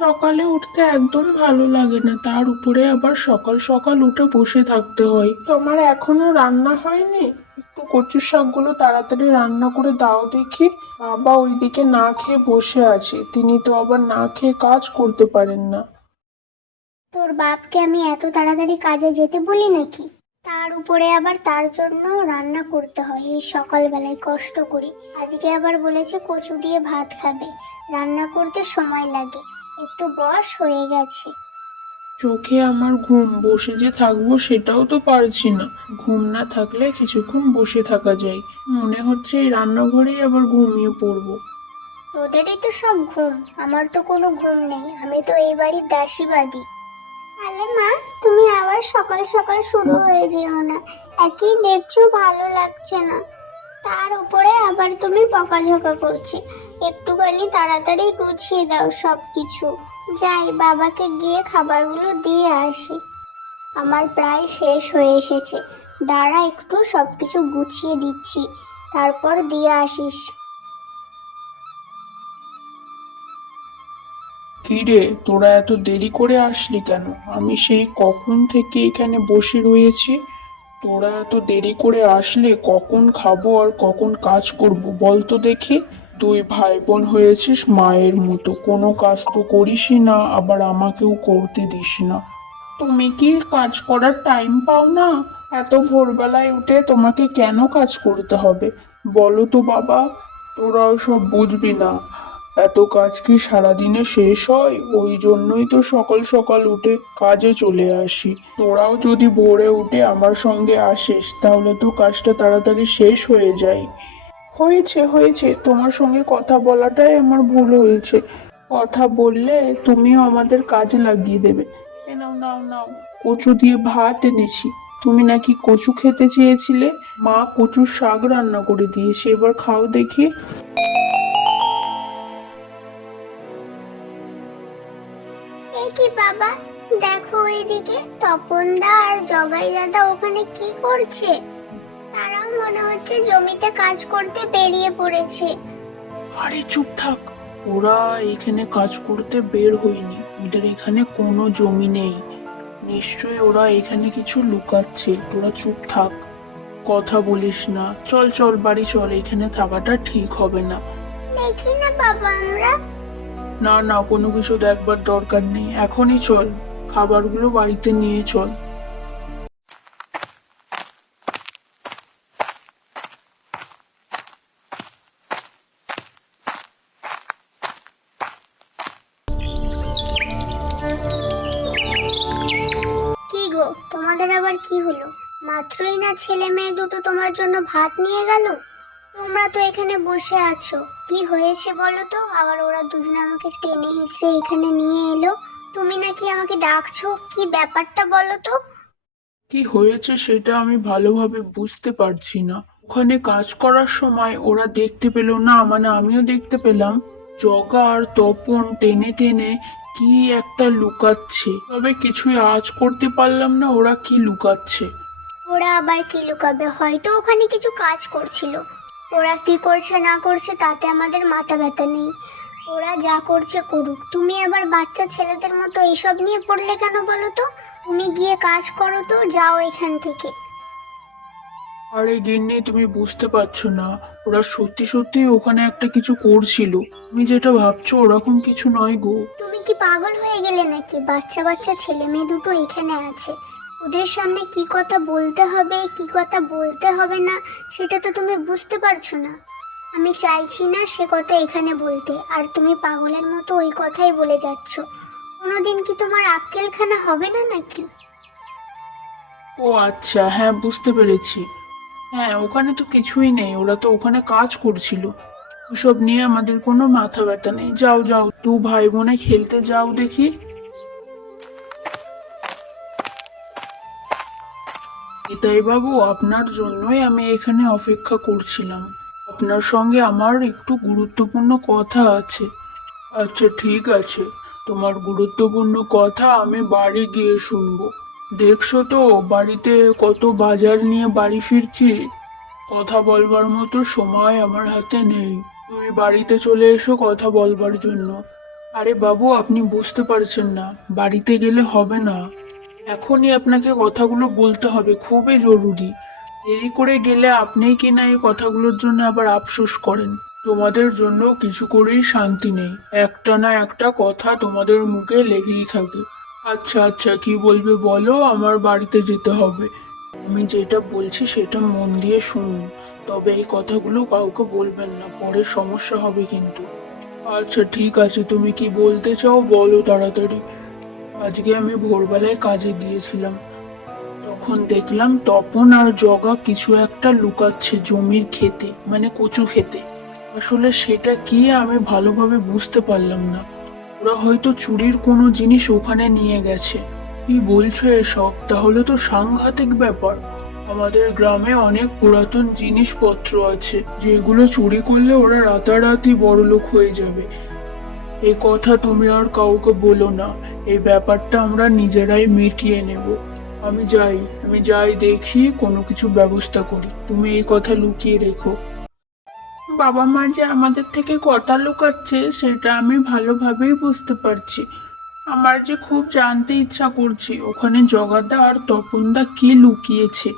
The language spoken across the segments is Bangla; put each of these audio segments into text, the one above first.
সকালে উঠতে একদম ভালো লাগে না, তার উপরে আবার সকাল সকাল উঠে বসে থাকতে হয়। তোমার এখনো রান্না হয়নি? একটু কচু শাকগুলো তাড়াতাড়ি রান্না করে দাও দেখি। বাবা ওইদিকে না খেয়ে বসে আছে, তিনি তো আবার না খেয়ে কাজ করতে পারেন না। তোর বাপকে আমি এত তাড়াতাড়ি কাজে যেতে বলি নাকি? তার উপরে আবার তার জন্য রান্না করতে হয় এই সকালবেলায় কষ্ট করে। আজকে আবার বলেছে কচু দিয়ে ভাত খাবে, রান্না করতে সময় লাগে। একটু বয়স হয়ে গেছে। চোখে আমার ঘুম, বসে যে থাকবো সেটাও তো পারছি না। ঘুম না থাকলে কিছুক্ষণ বসে থাকা যায়, মনে হচ্ছে এই রান্নাঘরেই আবার ঘুমিয়ে পড়বো। তোদেরই তো সব ঘুম, আমার তো কোনো ঘুম নেই, আমি তো এই বাড়ির দাসীবাদী। আলে মা, তুমি আবার সকাল সকাল শুরু হয়ে যেও না। একই দেখছো, ভালো লাগছে না। তার উপরে আবার তুমি বকাঝকা করছে। একটুখানি তাড়াতাড়ি গুছিয়ে দাও সব কিছু। যাই বাবাকে গিয়ে খাবারগুলো দিয়ে আসি। আমার প্রায় শেষ হয়ে এসেছে। দাঁড়া, একটু সব কিছু গুছিয়ে দিচ্ছি, তারপর দিয়ে আসিস। কি রে, তোরা এত দেরি করে আসলি কেন? আমি সেই কখন থেকে এখানে বসে রয়েছি। তোরা এত দেরি করে আসলে কখন খাবো আর কখন কাজ করব বল তো দেখি। তুই ভাই বোন হয়েছিস মায়ের মতো, কোনো কাজ তো করিসই না, আবার আমাকেও করতে দিস না। তুমি কি কাজ করার টাইম পাও না? এত ভোরবেলায় উঠে তোমাকে কেন কাজ করতে হবে? বলো তো বাবা। তোরা সব বুঝবি না, এত কাজ কি সারাদিনে শেষ হয়? ওই জন্যই তো সকাল সকাল উঠে কাজে চলে আসি। তোরাও যদি ভোরে উঠে আমার সঙ্গে আসিস তাহলে তো কাজটা তাড়াতাড়ি শেষ হয়ে যায়। হয়েছে হয়েছে, তোমার সঙ্গে কথা বলাটাই আমার ভুল হয়েছে। কথা বললে তুমিও আমাদের কাজে লাগিয়ে দেবে। এ নাও নাও নাও, কচু দিয়ে ভাত এনেছি। তুমি নাকি কচু খেতে চেয়েছিলে, মা কচুর শাক রান্না করে দিয়েছে, এবার খাও দেখি। এ কি বাবা, দেখো এইদিকে তপন দা আর জগাই দাদা ওখানে কি করছে। তারাও মনে হচ্ছে জমিতে কাজ করতে বেরিয়ে পড়েছে। আরে চুপ থাক, ওরা এখানে কাজ করতে বের হয়নি, ওদের এখানে কোনো জমি নেই। নিশ্চয়ই ওরা এখানে কিছু লুকাচ্ছে, তোরা চুপ থাক, কথা বলিস না। চল চল বাড়ি চল, এখানে থাকাটা ঠিক হবে না। দেখি না বাবা আমরা। না না, কোনো কিছু দেখবার দরকার নেই, এখনই চল, খাবারগুলো বাড়িতে নিয়ে চল। কি গো, তোমাদের আবার কি হলো? মাত্রই না ছেলে মেয়ে দুটো তোমার জন্য ভাত নিয়ে গেল। তোমরা তো এখানে বসে আছো, কি হয়েছে বলো তো? আবার ওরা দুজনে আমাকে টেনে হিঁচড়ে এখানে নিয়ে এলো। তুমি নাকি আমাকে ডাকছো, কি ব্যাপারটা বলো তো? কি হয়েছে সেটা আমি ভালোভাবে বুঝতে পারছি না। ওখানে কাজ করার সময় ওরা দেখতে পেল না, মানে আমিও দেখতে পেলাম, জগা আর তপন টেনে টেনে কি একটা লুকাচ্ছে, তবে কিছুই আজ করতে পারলাম না ওরা কি লুকাচ্ছে। ওরা আবার কি লুকাবে, হয়তো ওখানে কিছু কাজ করছিল। ওরা কি করছে না করছে তাতে আমাদের মাথা ব্যথা নেই। ওরা যা করছে করুক, তুমি আবার বাচ্চা ছেলেদের মতো এইসব নিয়ে পড়লে কেন বলো তো? তুমি গিয়ে কাজ করো তো, যাও এখান থেকে। আরে গিন্নি, তুমি বুঝতে পারছো না, ওরা সত্যি সত্যি ওখানে একটা কিছু করছিল। তুমি যেটা ভাবছো ওরকম কিছু নয় গো। তুমি কি পাগল হয়ে গেলে নাকি? বাচ্চা বাচ্চা ছেলে মেয়ে দুটো এখানে আছে, ওদের সামনে কি কথা বলতে হবে কি কথা বলতে হবে না সেটা তো তুমি বুঝতে পারছো না। আমি চাইছি না সে কথা এখানে বলতে, আর তুমি পাগলের মতো ওই কথাই বলে যাচ্ছ। কোনোদিন কি তোমার আক্কেলখানা হবে না নাকি? ও আচ্ছা, হ্যাঁ বুঝতে পেরেছি। হ্যাঁ, ওখানে তো কিছুই নেই, ওরা তো ওখানে কাজ করছিল। ওসব নিয়ে আমাদের কোনো মাথা ব্যথা নেই, যাও যাও, দু ভাই বোনে খেলতে যাও দেখি। নিতাই বাবু, আপনার জন্যই আমি এখানে অপেক্ষা করছিলাম। আপনার সঙ্গে আমার একটু গুরুত্বপূর্ণ কথা আছে। আচ্ছা ঠিক আছে, তোমার গুরুত্বপূর্ণ কথা আমি বাড়ি গিয়ে শুনবো। দেখছো তো বাড়িতে কত বাজার নিয়ে বাড়ি ফিরছি, কথা বলবার মতো সময় আমার হাতে নেই। তুমি বাড়িতে চলে এসো কথা বলবার জন্য। আরে বাবু, আপনি বুঝতে পারছেন না, বাড়িতে গেলে হবে না। এখনই আপনাকে কথাগুলো বলতে হবে, খুবই জরুরি। দেরি করে গেলে আপনিই কিনা এই কথাগুলোর জন্য আবার আফসোস করেন। তোমাদের জন্য কিছু করেই শান্তি নেই, একটা না একটা কথা তোমাদের মুখে লেগেই থাকে। আচ্ছা আচ্ছা, কি বলবে বলো, আমার বাড়িতে যেতে হবে। আমি যেটা বলছি সেটা মন দিয়ে শুনুন, তবে এই কথাগুলো কাউকে বলবেন না, পরে সমস্যা হবে কিন্তু। আচ্ছা ঠিক আছে, তুমি কি বলতে চাও বলো তাড়াতাড়ি। আজকে আমি ভোরবেলায় কাজে গিয়েছিলাম, তখন দেখলাম তপন আর জগা কিছু একটা লুকাচ্ছে জমির ক্ষেতে, মানে কচু ক্ষেতে। আসলে সেটা কি আমি ভালোভাবে বুঝতে পারলাম না। ওরা হয়তো চুরির কোনো জিনিস ওখানে নিয়ে গেছে। কি বলছো এসব? তাহলে তো সাংঘাতিক ব্যাপার। আমাদের গ্রামে অনেক পুরাতন জিনিসপত্র আছে যেগুলো চুরি করলে ওরা রাতারাতি বড়লোক হয়ে যাবে। এই কথা তুমি আর কাউকে বলো না, এই ব্যাপারটা আমরা নিজেরাই মিটিয়ে নেব। আমি যাই দেখি কোনো কিছু ব্যবস্থা করি, তুমি এই কথা লুকিয়ে রেখো। বাবা মা যে আমাদের থেকে কথা লুকাচ্ছে সেটা আমি ভালোভাবেই বুঝতে পারছি। আমার যে খুব জানতে ইচ্ছা করছে ওখানে জগাদা আর তপনদা কি লুকিয়েছে।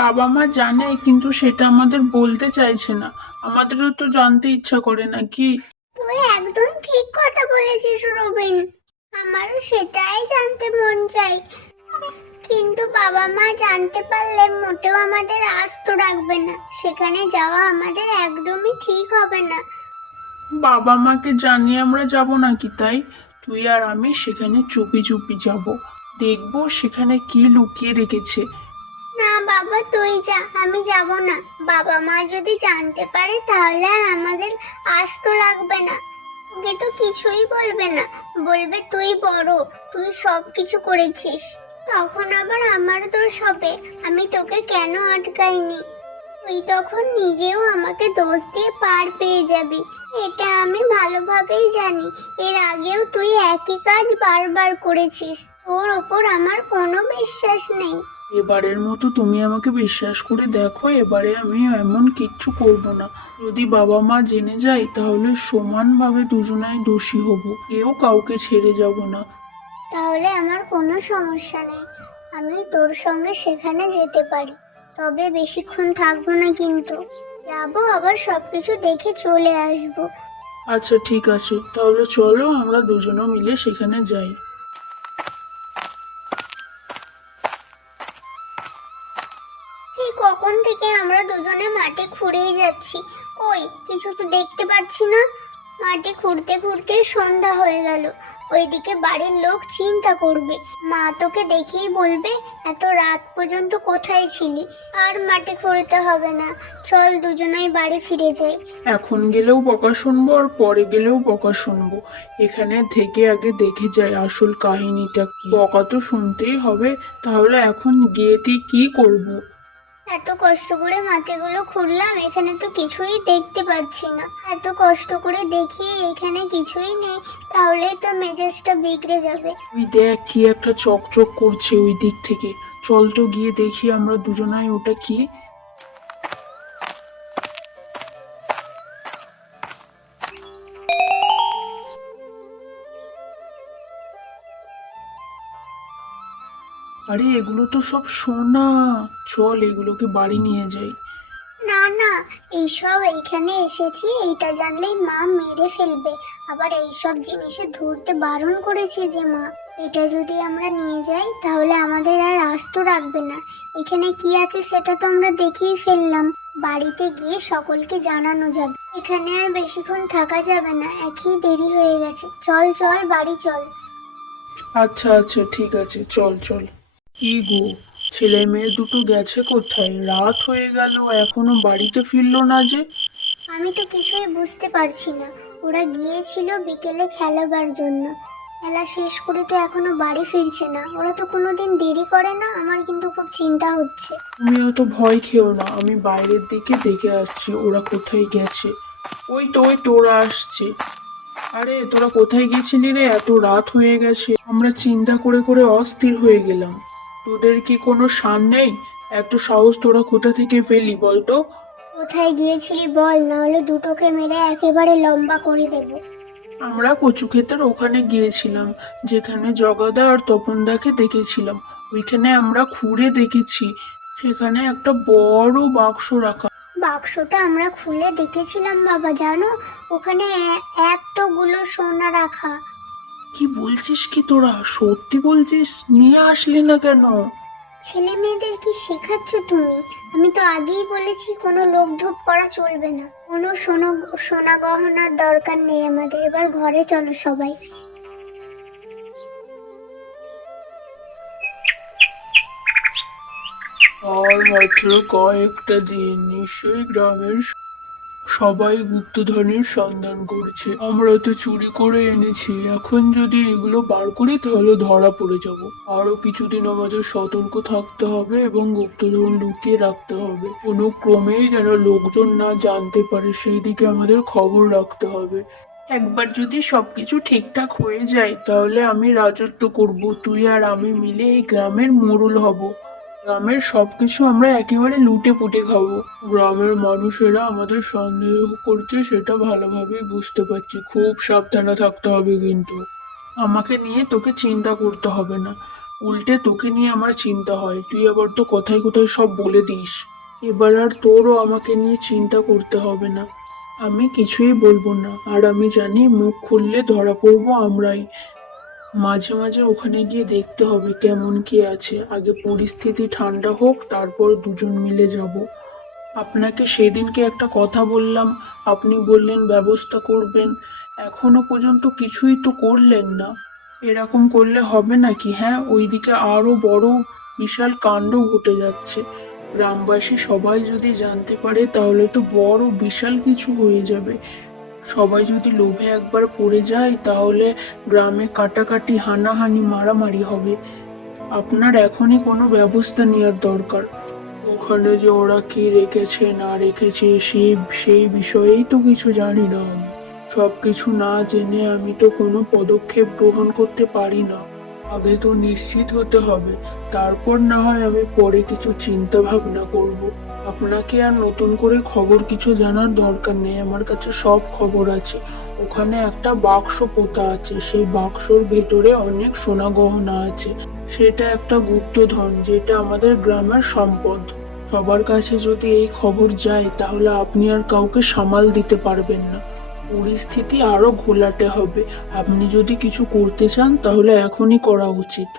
বাবা মা জানে কিন্তু সেটা আমাদের বলতে চাইছে না। আমাদেরও তো জানতে ইচ্ছা করে নাকি। তুই একদম ঠিক কথা বলেছিস রবিন, আমারও সেটাই জানতে মন চাই, কিন্তু বাবা মা জানতে পারলে মোটেও আমাদের আস্ত রাখবে না, সেখানে যাওয়া আমাদের একদমই ঠিক হবে না। বাবা মাকে জানিয়ে আমরা যাব নাকি তাই? তুই আর আমি সেখানে চুপি চুপি যাব, দেখবো সেখানে কি লুকিয়ে রেখেছে। না বাবা, তুই যা, আমি যাব না। বাবা মা যদি জানতে পারে তাহলে আর আমাদের আস্ত লাগবে না, তোকে তো কিছুই বলবে না, বলবে তুই বড়, তুই সব কিছু করেছিস, তখন আবার আমার দোষ হবে, আমি তোকে কেন আটকাইনি। তুই তখন নিজেও আমাকে দোষ দিয়ে পার পেয়ে যাবি, এটা আমি ভালোভাবেই জানি। এর আগেও তুই একই কাজ বারবার করেছিস, তোর ওপর আমার কোনো বিশ্বাস নেই। এবারের মতো তুমি আমাকে বিশ্বাস করে দেখো, এবারে আমি এমন কিচ্ছু করব না। যদি বাবা মা জেনে যায় তাহলে সমানভাবে দুজনাই দোষী হব, কেউ কাউকে ছেড়ে যাব না। তাহলে আমার কোনো সমস্যা নেই, আমি তোর সঙ্গে সেখানে যেতে পারি, তবে বেশিক্ষণ থাকবো না কিন্তু, যাবো আবার সবকিছু দেখে চলে আসবো। আচ্ছা ঠিক আছে, তাহলে চলো আমরা দুজনে মিলে সেখানে যাই। সেই কখন থেকে আমরা দুজনে মাটি খুঁড়েই যাচ্ছি, কই কিছু তো দেখতে পাচ্ছি না। মাটি খুঁড়তে খুঁড়তে সন্ধ্যা হয়ে গেল, ওইদিকে বাড়ির লোক চিন্তা করবে, মা তোকে দেখেই বলবে এত রাত পর্যন্ত কোথায় ছিলি। আর মাটি খুঁড়তে হবে না, চল দুজনাই বাড়ি ফিরে যাই। এখন গেলেও বকা শুনবো আর পরে গেলেও বকা শুনবো, এখানে থেকে আগে দেখে যাই আসল কাহিনীটা কি। বকা তো শুনতেই হবে, তাহলে এখন গিয়ে তুই কি করবো? এত কষ্ট করে মাটিগুলো খুঁড়লাম, এখানে তো কিছুই দেখতে পাচ্ছি না, এত কষ্ট করে দেখি এখানে কিছুই নেই, তাহলেই তো মেজাজটা বিগড়ে যাবে। ওই দেখ কি একটা চকচক করছে ওই দিক থেকে, চল তো গিয়ে দেখি আমরা দুজনাই ওটা কি। আরে এগুলো তো সব সোনা, চল এগুলোকে বাড়ি নিয়ে যাই। না না, এইসব এইখানে এসেছি এইটা জানলেই মা মেরে ফেলবে, আবার এইসব জিনিসে ধরতে বারণ করেছে যে মা, এটা যদি আমরা নিয়ে যাই তাহলে আমাদের আর আস্ত রাখবে না। এখানে কি আছে সেটা তো আমরা দেখেই ফেললাম, বাড়িতে গিয়ে সকলকে জানানো যাবে, এখানে আর বেশিক্ষণ থাকা যাবে না, একই দেরি হয়ে গেছে, চল চল বাড়ি চল। আচ্ছা আচ্ছা ঠিক আছে, চল চল। কি গো, ছেলে মেয়ে দুটো গেছে কোথায়? রাত হয়ে গেল এখনো বাড়িতে ফিরলো না যে। আমি তো কিছুই বুঝতে পারছি না, ওরা গিয়েছিল বিকেলে খেলাবার জন্য, খেলা শেষ করে তো এখনো বাড়ি ফিরছে না, ওরা তো কোনোদিন দেরি করে না, আমার কিন্তু খুব চিন্তা হচ্ছে। তুমি অত ভয় খেও না, আমি বাইরের দিকে দেখে আসছি ওরা কোথায় গেছে। ওই তোরা আসছে। আরে তোরা কোথায় গেছিলি রে, এত রাত হয়ে গেছে, আমরা চিন্তা করে করে অস্থির হয়ে গেলাম। তোদের কি কোনো সান নেই? এত সাহস তোরা কোথা থেকে পেলি বলতো? কোথায় গিয়েছিলি বল, না হলে দুটোকে মেরে একেবারে লম্বা করে দেবো। আমরা কচু ক্ষেতের ওখানে গিয়েছিলাম, যেখানে জগাদা আর তপনদাকে দেখেছিলাম। ওইখানে আমরা খুঁড়ে দেখেছি, সেখানে একটা বড় বাক্স রাখা। বাক্সটা আমরা খুলে দেখেছিলাম বাবা, জানো ওখানে এতগুলো সোনা রাখা। কি বলছিস কি তোরা, সত্যি বলছিস? নিয়ে আসলি না কেন? ছেলে মেয়েদের কি শেখাচ্ছ তুমি? আমি তো আগেই বলেছি কোনো লোকধূপ করা চলবে না, কোনো সোনা সোনা গহনার দরকার নেই আমাদের। এবার ঘরে চলো সবাই। আর মাত্র কয়েকটা দিন, নিশ্চয়ই গ্রামের সবাই গুপ্তধনের সন্ধান করছে। আমরা তো চুরি করে এনেছি, এখন যদি এগুলো বার করি তাহলে ধরা পড়ে যাব। আরো কিছুদিন আমাদের সতর্ক থাকতে হবে এবং গুপ্তধন লুকিয়ে রাখতে হবে, কোনো ক্রমেই যেন লোকজন না জানতে পারে, সেই দিকে আমাদের খবর রাখতে হবে। একবার যদি সবকিছু ঠিকঠাক হয়ে যায় তাহলে আমি রাজত্ব করব, তুই আর আমি মিলে এই গ্রামের মোড়ল হব। গ্রামের সবকিছু আমরা একেবারে লুটে পুটে খাবো। গ্রামের মানুষেরা আমাদের সন্দেহ করছে সেটা ভালোভাবেই বুঝতে পারছি, খুব সাবধানে থাকতে হবে কিন্তু। আমাকে নিয়ে তোকে চিন্তা করতে হবে না, উল্টে তোকে নিয়ে আমার চিন্তা হয়। তুই আবার তো কোথায় কোথায় সব বলে দিস। এবার আর তোরও আমাকে নিয়ে চিন্তা করতে হবে না, আমি কিছুই বলবো না। আর আমি জানি মুখ খুললে ধরা পড়বো আমরাই। মাঝে মাঝে ওখানে গিয়ে দেখতে হবে কেমন কি আছে, আগে পরিস্থিতি ঠান্ডা হোক, তারপর দুজন মিলে যাব। আপনাকে সেদিনকে একটা কথা বললাম, আপনি বললেন ব্যবস্থা করবেন, এখনো পর্যন্ত কিছুই তো করলেন না। এরকম করলে হবে নাকি? হ্যাঁ, ওইদিকে আরো বড় বিশাল কাণ্ড ঘটে যাচ্ছে। গ্রামবাসী সবাই যদি জানতে পারে তাহলে তো বড় বিশাল কিছু হয়ে যাবে। সবাই যদি লোভে একবার পড়ে যায় তাহলে গ্রামে কাটাকাটি, হানাহানি, মারামারি হবে। আপনার এখনই কোনো ব্যবস্থা নেওয়ার দরকার। ওখানে যে ওরা কি রেখেছে না রেখেছে সেই সেই বিষয়েই তো কিছু জানি না আমি। সবকিছু না জেনে আমি তো কোনো পদক্ষেপ গ্রহণ করতে পারি না। আগে তো নিশ্চিত হতে হবে, তারপর না হয় আমি পরে কিছু চিন্তা ভাবনা করব। আপনাকে আর নতুন করে খবর কিছু জানার দরকার নেই, আমার কাছে সব খবর আছে। ওখানে একটা বাক্স পোতা আছে, সেই বাক্সর ভেতরে অনেক সোনা গহনা আছে। সেটা একটা গুপ্তধন, যেটা আমাদের গ্রামের সম্পদ। সবার কাছে যদি এই খবর যায় তাহলে আপনি আর কাউকে সামাল দিতে পারবেন না, পরিস্থিতি আরো ঘোলাটে হবে। আপনি যদি কিছু করতে চান তাহলে এখনই করা উচিত।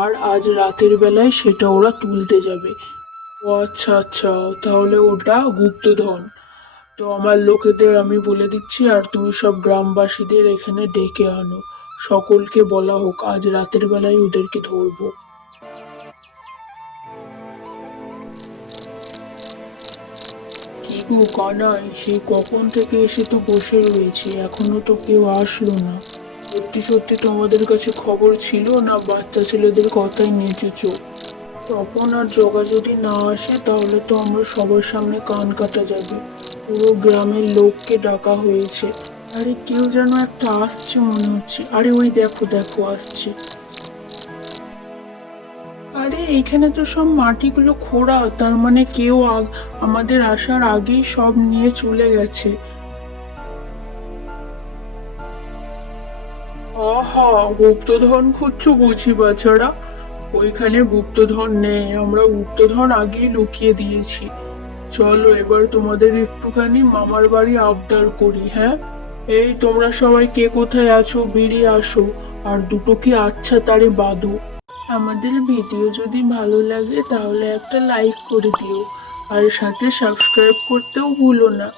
আর আজ রাতের বেলায় সেটা ওরা তুলতে যাবে। ও আচ্ছা আচ্ছা, তাহলে ওটা গুপ্তধন। তো আমার লোকেদের আমি বলে দিচ্ছি, আর তুমি সব গ্রামবাসীদের এখানে ডেকে আনো। সকলকে বলা হোক আজ রাতের বেলায় ওদেরকে ধরবো। কি গো কানাই, সেই কখন থেকে এসে তো বসে রয়েছে, এখনো তো কেউ আসলো না। সত্যি সত্যি তোমাদের কাছে খবর ছিল না বাচ্চা ছেলেদের কথাই নেচেছো? তপন আর জগা যদি না আসে তাহলে তো আমার সবার সামনে কান কাটা যাবে। পুরো গ্রামের লোককে ডাকা হয়েছে। আরে কেউ যেন একটা আসছে মনে হচ্ছে, আরে ওই দেখো দেখো আসছে। আরে এখানে তো সব মাটিগুলো খোঁড়া, তার মানে কেউ আমাদের আসার আগেই সব নিয়ে চলে গেছে। আহা, গুপ্তধন খুঁজছো বুঝি বাছারা? ওইখানে গুপ্তধন নেই, আমরা গুপ্তধন আগেই লুকিয়ে দিয়েছি। চলো এবার তোমাদের একটুখানি মামার বাড়ি আবদার করি, হ্যাঁ? এই তোমরা সবাই কে কোথায় আছো বেরিয়ে আসো, আর দুটো কি আচ্ছা তারে বাঁধো। আমাদের ভিডিও যদি ভালো লাগে তাহলে একটা লাইক করে দিও, আর সাথে সাবস্ক্রাইব করতেও ভুলো না।